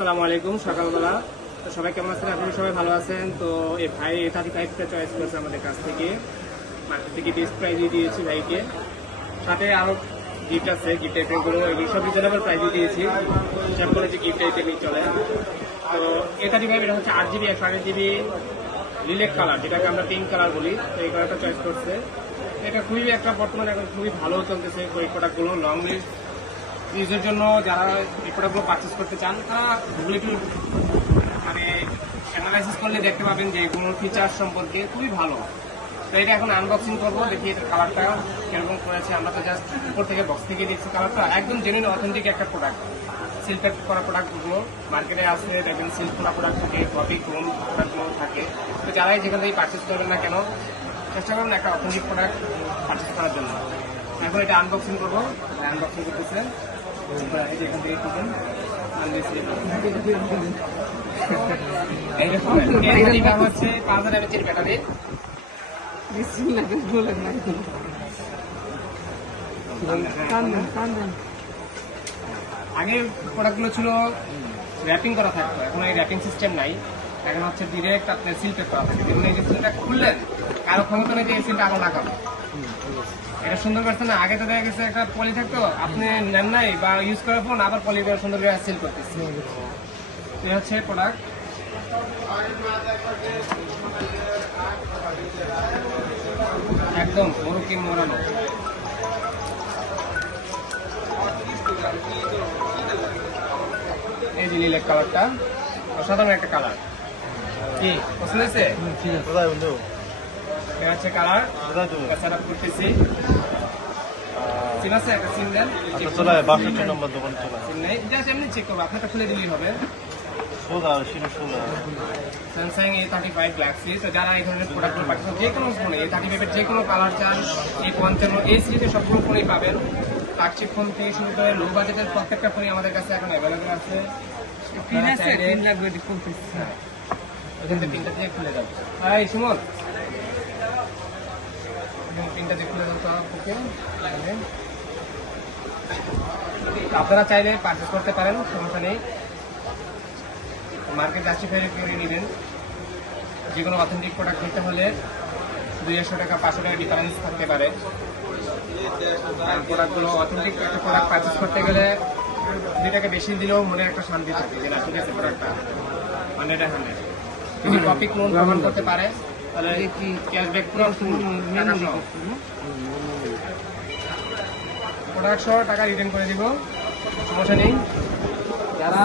আসসালামু আলাইকুম। সকালবেলা তো সবাই কেমন আছেন? আপনারা সবাই ভালো আছেন? তো এই ভাই A35টা চয়েস করেছে আমাদের কাছ থেকে, মার্কেট থেকে বেস্ট প্রাইজে দিয়েছি ভাইকে। সাথে আরও গিফট আছে, গিফট আইটেমগুলো এগুলো সব রিজনেবল প্রাইজে দিয়েছি। হিসাব করে যে গিফট আইটেমই চলে। তো A35 এটা হচ্ছে 8GB 128GB লিলেক কালার, যেটাকে আমরা পিঙ্ক কালার বলি। তো এই কালারটা চয়েস করছে। এটা খুবই একটা বর্তমানে এখন খুবই ভালো চলতেছে এই প্রোডাক্টগুলো। লং ইউজের জন্য যারা এই প্রোডাক্টগুলো পারচেস করতে চান তারা গুগলে একটু মানে অ্যানালাইসিস করলে দেখতে পাবেন যে এগুলোর ফিচার সম্পর্কে খুবই ভালো। তো এটা এখন আনবক্সিং করবো, দেখি এটার কালারটা কিরকম করেছে। আমরা তো জাস্ট উপর থেকে বক্স থেকে দিচ্ছি। কালারটা একদম জেনুইন অথেন্টিক একটা প্রোডাক্ট। সিল্কের করা প্রোডাক্টগুলো মার্কেটে আসলে দেখবেন সিল্ক করা প্রোডাক্ট থাকে, কপি ক্রোম প্রোডাক্টগুলো থাকে। তো যারাই যেখান থেকে পারচেস করবেন না কেন, চেষ্টা করবেন একটা অথেন্টিক প্রোডাক্ট পারচেস করার জন্য। এখন এটা আনবক্সিং করবো, আনবক্সিং করতেছে এখান থেকে খুঁজুন। হচ্ছে 5000 mAh ব্যাটারি। আগে প্রোডাক্টগুলো ছিল র্যাপিং করা থাকতো, এখন এই র্যাপিং সিস্টেম নাই। এখন হচ্ছে ডিরেক্ট আপনার সিলপ্যাক করা থাকে। যেমন এই যে সিলটা খুললেন, কারো ক্ষমতা নেই যে এই সিলটা আবার লাগাবো। এটা সুন্দর করছে না? আগে তো দেখা গেছে একটা পলি থাকতো, আপনি নেন নাই বা ইউজ করার পর আবার পলি দিয়ে সুন্দর করে সিল করতেছে। এই হচ্ছে প্রোডাক্ট। একদম মোরকি মোড়ানো। এই যে লিলেক কালারটা অসাধারণ একটা কালার। কি পছন্দ হয়েছে? এটা হচ্ছে কালার। সেট আপ করতেছি। সিম আছে? একটা সিম দেন। সিম নেই, জাস্ট এমনি চেক করবো। আপনারটা খুলে দিলেই হবে। Samsung A35 Galaxy. তো যারা এই ধরনের প্রোডাক্টগুলো পাচ্ছেন, যে কোনো ফোনে A35 এর যে কোনো কালার চান, A55 এই সিরিজের সবগুলো ফোনেই পাবেন। ফ্ল্যাগশিপ ফোন থেকে শুরু করে লো বাজেটের প্রত্যেকটা ফোনই আমাদের কাছে এখন অ্যাভেলেবেল আছে। ওখান থেকে পিনটা দিয়ে খুলে যাবে। এই সুমন, পিনটা দিয়ে খুলে যাবে। ওকে, আপনারা চাইলে পারচেস করতে পারেন, সমস্যা নেই। মার্কেট জাস্টিফাই করে নেবেন। যে কোনো অথেন্টিক প্রোডাক্ট নিতে হলে 200 টাকা 500 টাকা ডিফারেন্স থাকতে পারে। আর প্রোডাক্টগুলো অথেন্টিক একটা প্রোডাক্ট পারচেস করতে গেলে 2 টাকা বেশি দিলেও মনে একটা শান্তি থাকে যে না, ঠিক আছে প্রোডাক্টটা 100 যদি কপি ক্লোন প্রমাণ করতে পারে তাহলে কি ক্যাশব্যাক পুরো প্রোডাক্ট সহ টাকা রিটার্ন করে দিব, সমস্যা নেই। যারা